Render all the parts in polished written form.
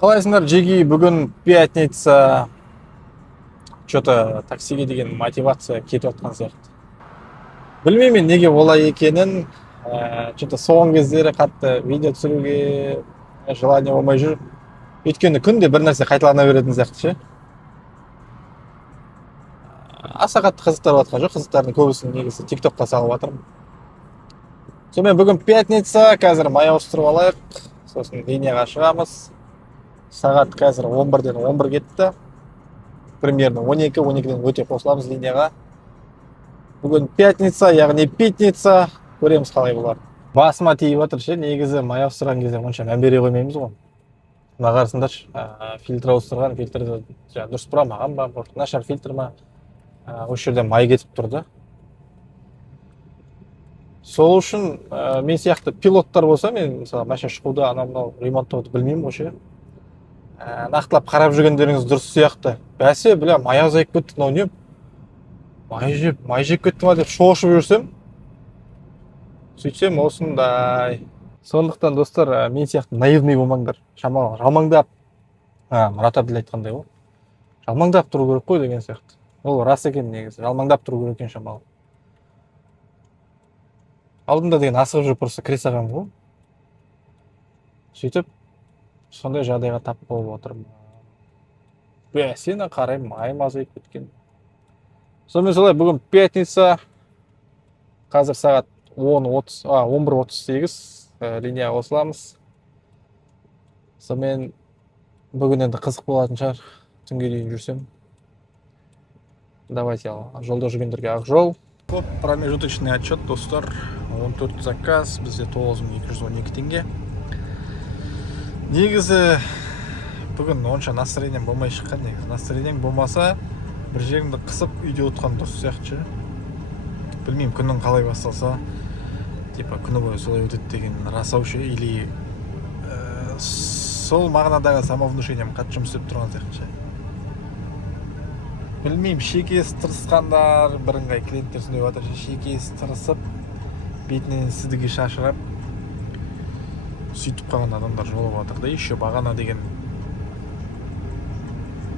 Қалайсыңдар, Жеги? Бүгін пятница. Что-то таксиге деген мотивация кетіп жатқан сияқты. Білмеймін неге олай екенін. Что-то соңғы кездері қатты видео түсіруге желание болмай жүр. Өйткені күнде бір нәрсе қайталана беретін сияқты ше. Аса қатты қызықтырып жатқан жоқ. Қызықтардың көбісін негізі тиктокқа салып жатырмын. Сонымен бүгін пятница, қазір май ауыстырып алайық. Сосын линияға шығамыз. Сағат қазір 11-ден 11 кетті. Примерно 12-12-ден өте қосыламыз линияға. Бүгін пятница, яғни питница. Көреміз қалай болар. Басыма тиіп жатыр ше, негізі май ауыстырған кезде онша мән бере қоймаймыз ғой. Мына қарасыңдаршы, фильтр ауыстырған, фильтрді дұрыс бұра маған ба, нашар фильтр ма, осы жерден май кетіп тұрды. Сол үшін мен сияқты пилоттар болса, мен мысалы машина шықуды, анау ремонттауды білмеймін ғой ше. Нақтылап қарап жүргендеріңіз дұрыс сияқты. Бәсе, бля, май азайып кетті, мынау не? Май жеп кетті ма деп шошып жүрсем, сөйтсем осындай. Сондықтан достар, мен сияқты наивный болмаңдар. Шамалы жалмаңдап, Мұрат Абділ айтқандай ғой. Жалмаңдап тұру керек қой деген сияқты. Ол рас екен негізі. Жалмаңдап тұру керек екен шамалы. Алдында деген асығып жүріп просто кіре салғанмын ғой. Сөйтіп сондай жағдайға тап болып отырмын. Бәсені қараймын, майым азайып кеткен. Сонымен солай, бүгін пятница. Қазір сағат 11:38 линияға қосыламыз. Сонымен бүгін енді қызық болатын шығар, түнге дейін жүрсем. Давайте жолда жүргендерге ақ жол. Көп промежуточный отчет, достар. 14 заказ, бізде 9212 теңге. Негізі бүгін онша настроением болмай шыққан негізі. Настроением болмаса, бір жеріңді қысып үйде отқан дұрыс сияқты. Білмеймін, күннің қалай басталса, типа күні бойы солай өтеді деген расау ше, или сол мағынадағы самовнушением қатты жұмыс істеп тұрған сияқты. Білмеймін, шекесі тырысқандар, бірыңғай клиенттер сөйлеп жатыр, шекесі тырысып, бетінен сіздігі шашырап, сөйтіп қалған адамдар жолып жатыр да. Еще бағана деген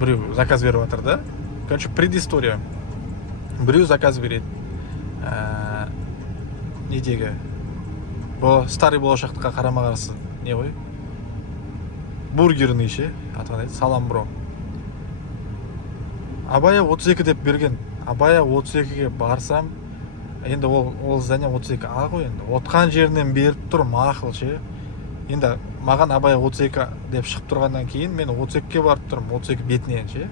біреу заказ беріп жатыр да. Короче, предыстория. Біреу заказ береді. Недегі старый болашақтыққа қарама қарсы не ғой? Бургерный ше, атқандай, салам бро. Абая 32 деп берген. Абая 32-ге барсам, енді ол здание 32А ғой енді. Отқан жерінен беріп тұр, мақыл ше. Енді маған Абая 32 деп шығып тұрғаннан кейін мен 32-ге барып тұрмын, 32 бетінен ше.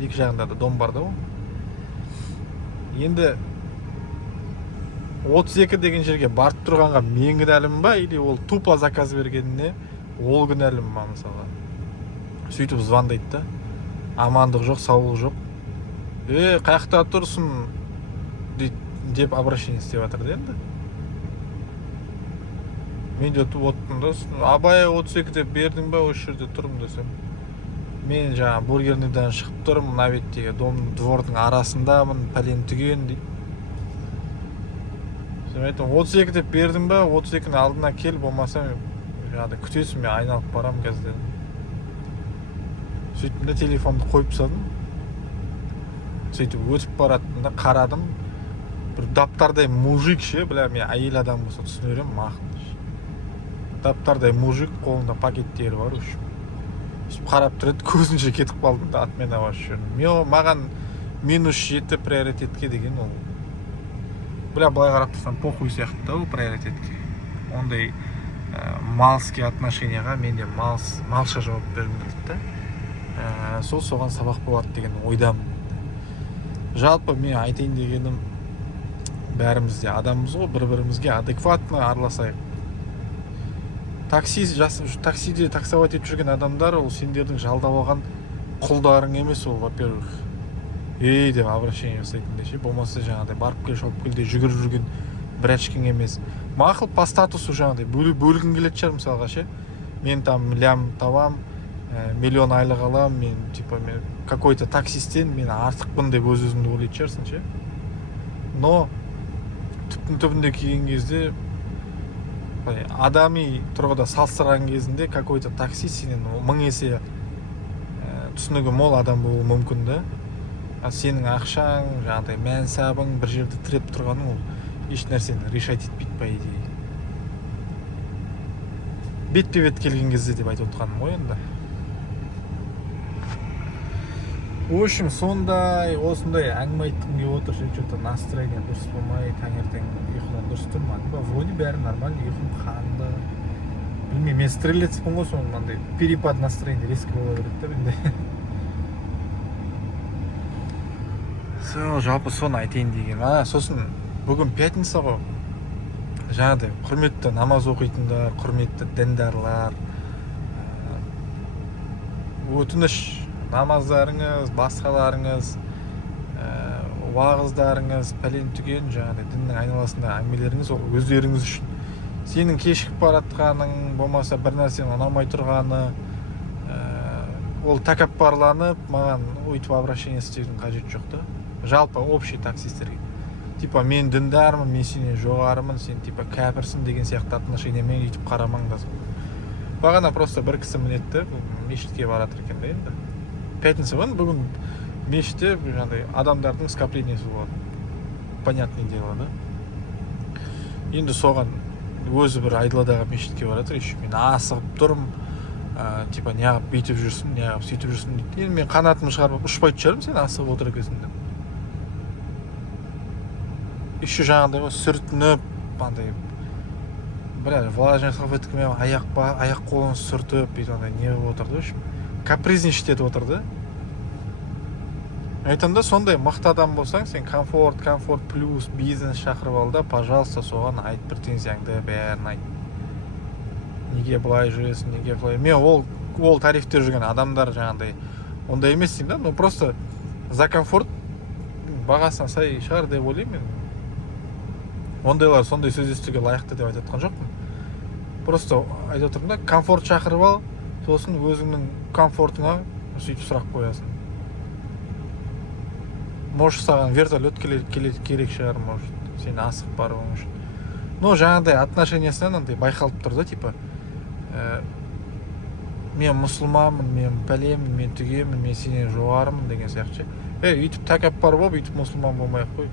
Екі жағында да дом бар да ол. Енді 32 деген жерге барып тұрғанға мен кінәлімін ба, или ол тупо заказ бергеніне ол кінәлімін ба мысалы. Сөйтіп звондайды да. Амандық жоқ, саулық жоқ. Қаяқта тұрсың деп обращение істеп жатыр да енді. Мен де оттым да, Абая 32 деп бердің ба, осы жерде тұрмын десем. Мен жаңа бургерныйдан шығып тұрмын, мына беттегі двордың арасындамын, пәлен түген дейді. Мен айттым, 32 деп бердің ба, 32-ні алдына кел, болмаса жаңағыдай күтесің, мен айналып барамын қазір. Сөйтіп де телефонды қойып тастадым. Сөйтіп өтіп бараттым да, қарадым. Бір даптардай мужик ше, бля, мен әйел адам болса түсінерем, мақын. Даптардай мужик, қолында пакеттері бар үш. Сөйтіп қарап тұрады, көзінше кетіп қалдым да, атмен ауаш жүрдім. Маған -7 приоритетке деген ол. Бля, былай қарап тұрсам, похуй сияқты да ол приоритетке. Ондай малский отношенияға менде малша жауап бергім келді да. Соған сабақ болады деген ойдамын. Жалпы мен айтайын дегенім, бәріміз де адамбыз ғой, бір-бірімізге адекватны араласайық. Таксиде таксовать етіп жүрген адамдар, ол сендердің жалдап алған құлдарың емес ол, во-первых. Деп обращение жасайтындай ше, болмаса жаңағыдай барып кел, шолып келде жүгіріп жүрген бір очкең емес. Мақыл по статусу жаңағыдай бөлгін келетін шығар мысалға ше. Мен там лям табам, миллион айлық алам, мен какой-то таксистен мен артықпын деп өз-өзіңді ойлайтын шығарсың ше. Но түптің түбінде келген кезде былай адами тұрғыда салыстырған кезінде какой-то такси сенен 1000 есе түсінігі мол адам болуы мүмкін да. Сенің ақшаң, жаңағыдай мәнсабың бір жерде тіреп тұрғаның ол еш нәрсені решать етпейді по идее. Бетпе-бет келген кезде деп айтып отқаным ғой енді. В общем, осындай әңгіме айтқым келіп отыр, что-то настроение дұрыс болмай, таңертең ұйқыдан дұрыс тұрмадым ба, вроде бәрі нормально, ұйқым қанды. Білмеймін, мен стрелецпін ғой, соның мынандай перепад настроение резко бола береді да менде. Жалпы соны айтайын деген. Сосын бүгін пятница ғой. Жаңағыдай құрметті намаз оқитындар, құрметті діндарлар, өтініш намаздарыңыз, басқаларыңыз, уағыздарыңыз, пәлен түген жаңағыдай діннің айналасында әңгімелеріңіз ол өздеріңіз үшін. Сенің кешігіп баратқаның, болмаса бір нәрсенің ұнамай тұрғаны, ол тәкаппарланып, маған өйтіп обращение істеудің қажеті жоқ та. Жалпы общий таксистерге. Типа мен діндармын, мен сенен жоғарымын, сен типа кәпірсің деген сияқты отношениемен өйтіп қарамаңдар. Бағана просто бір кісі мінетті, мешітке баратыр екен да енді. Пятница бүгін мешітте жаңағыдай адамдардың скоплениесі болады. Понятное дело, да? Енді соған өзі бір айдаладағы мешітке баратыр, еще мен асығып тұрмын, типа неғып бүйтіп жүрсің, неғып сөйтіп жүрсің дейді. Енді мен қанатымды шығарып ұшпайтын шығармын, сен асығып отыр екенсің деп. Еще жаңағыдай ғой, сүртініп, андай влажный салфеткамен аяқ қолын сүртіп, андай не болып отыр да, капризничать етіп отыр да. Айтамда, сондай мықты адам болсаң, сен комфорт плюс бизнес шақырып ал да, пожалуйста, соған айт претензияңды бәрін айт. Неге былай жүресің, неге былай. Мен ол тарифте жүрген адамдар жаңағыдай ондай емес деймін да, но просто за комфорт бағасына сай шығар деп ойлаймын мен. Ондайлар сондай сөз естуге лайықты деп айтып жатқан жоқпын. Просто айтып отырмын да, комфорт шақырып ал, сосын өзіңнің комфортыңа сөйтіп сұрақ қоясың. Может, саған вертолет керек шығар, может, сен асып баруың үшін. Но жаңағыдай отношениясынан андай байқалып тұр да, типа, мен мұсылманмын, мен пәлемін, мен түгемін, мен сенен жоғарымын деген сияқты. Үйтіп тәкаппар болып, үйтіп мұсылман болмай-ақ қой.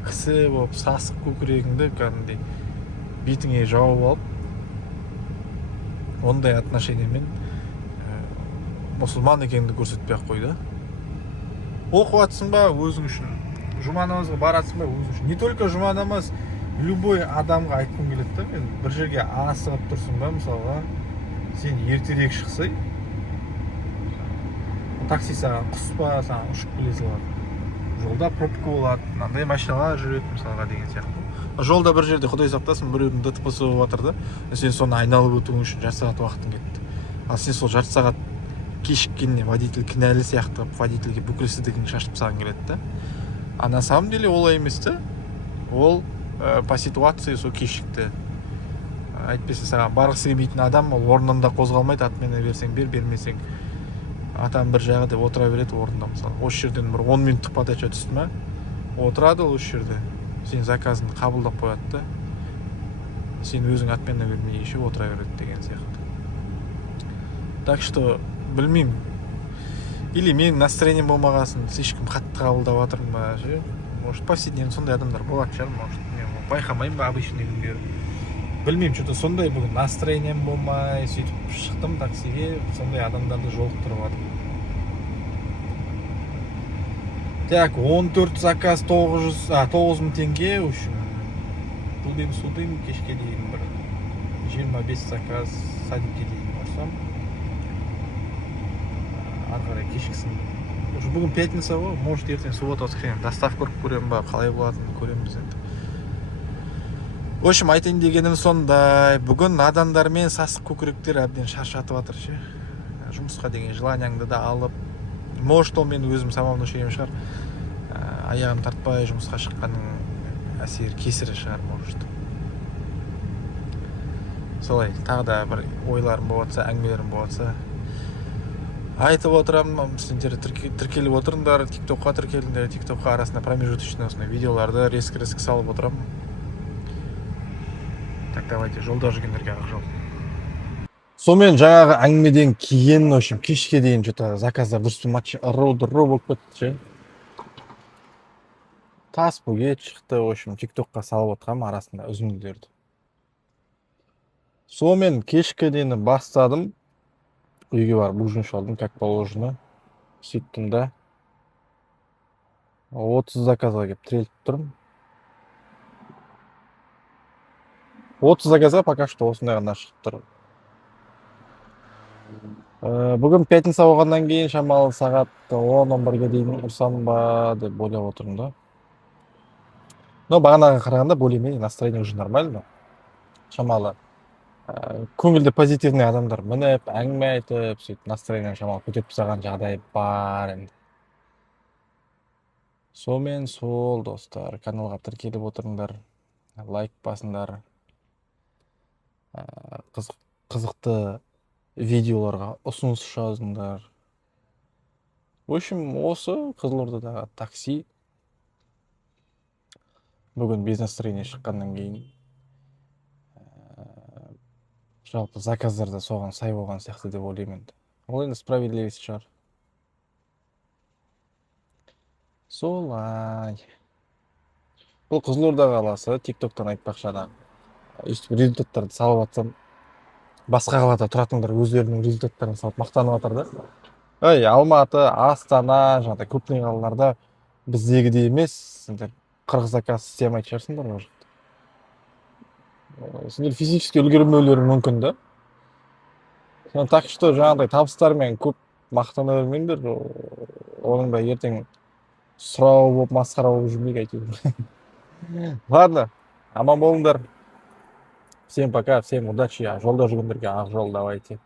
Кісі болып, сасық көкірегіңді кәдімгідей бетіңе жауып алып, ондай отношениемен мұсылман екеніңді көрсетпей-ақ қой да. Оқып жатсың ба өзің үшін, жұма намазға баратсың ба өзің үшін. Не только жұма намаз, любой адамға айтқым келеді да, мен бір жерге асығып тұрсың ба, мысалға, сен ертерек шықсай, такси саған құспа, саған ұшып келе салады. Жолда пробка болады, мынандай машиналар жүреді, мысалға деген сияқты. Жолда бір жерде құдай сақтасын, біреудің ДТП-сы болып жатыр да, сен соны айналып өтуің үшін жарты сағат уақытың кетті. Ал сен сол жарты сағат кешіккеніне водитель кінәлі сияқты водительге бүкіл сідігін шашып саған келеді да. А на самом деле олай емес та. Ол по ситуации сол кешікті. Әйтпесе саған барғысы келмейтін адам ол орнында қозғалмайды, отмена берсең бер, бермесең атам бір жағы деп отыра береді орнында. Мысалы осы жерден бір 10 минуттық подача түсті ма, отырады ол осы жерде, сен заказыңды қабылдап қояды да, сен өзің отмена бермей еще отыра береді деген сияқты. Так что білмеймін, или менің настроением болмағасын слишком қатты қабылдап жатырмын ба, может повседневно сондай адамдар болады шығар, может мен байқамаймын ба обычный күндері. Білмеймін, что-то сондай бүгін настроением болмай, сөйтіп шықтым таксиге, сондай адамдарды жолықтырып жатырмын. Так, 14 заказ 9.000 теңге үшін тудым-судым кешке дейін бір 25 заказ садикке дейін барсам, ары қарай кешкісін. Бүгін пятница ғой, может ертең суббота воскресенье доставка көріп көремін ба, қалай болатынын көреміз енді. В общем, айтайын дегенім сондай, бүгін надандар мен сасық көкіректер әбден шаршатып жатыр ше. Жұмысқа деген желанияңды да алып, может ол мен өзім самовнушением шығар, аяғым тартпай жұмысқа шыққанның әсері кесірі шығар, может. Солай, тағы да бір ойларым болатса, әңгімелерім болатса айтып отырамын, сендер тіркеліп отырыңдар, тиктокқа тіркеліңдер, тиктокқа арасында промежуточный осындай видеоларды резко салып отырамын. Так, давайте, жолда жүргендерге ақ жол. Сонымен жаңағы әңгімеден кейін, в общем, кешке дейін что-то заказдар дұрыс ыру-дыру болып кетті ше. Тас бөгет шықты, в общем, тиктокқа салып отқам арасында үзінділерді. Сонымен кешке дейін бастадым. Үйге барып ужин шалдым, как положено. Сөйттім да 30 заказға келіп тіреліп тұрмын. 30 заказға пока что осындай ғана шығып тұр. Бүгін пятница болғаннан кейін шамалы сағат 10-11-ге дейін ұрсам ба деп ойлап отырмын да. Но бағанаға қарағанда более-менее настроение уже нормально. Шамалы көңілді позитивный адамдар мініп, әңгіме айтып, сөйтіп настроение шамалы көтеріп тастаған жағдай бар енді. Сонымен сол достар, каналға тіркеліп отырыңдар, лайк басыңдар, қызықты видеоларға ұсыныс жазыңдар. В общем, осы Қызылордадағы такси. Бүгін бизнес тренинг шыққаннан кейін жалпы заказдар да соған сай болған сияқты деп ойлаймын. Ол енді справедливость шығар. Солай. Бұл Қызылорда қаласы, тиктоктан айтпақшы ана өйстіп результаттарды салып атсам, басқа қалада тұратындар өздерінің результаттарын салып мақтанып атыр да. Алматы, Астана, жаңағыдай крупный қалаларда біздегідей емес, сендер 40 заказ істемей шығарсыңдар ол жақта. Сендер физически үлгермеулері мүмкін да. Так что жаңағыдай табыстармен көп мақтана бермеңдер, оның да ертең сұрау болып, масқара болып жүрмейік әйтеуір. Ладно, аман болыңдар. Всем пока, всем удачи, жолда жүргендерге ақ жол, давайте.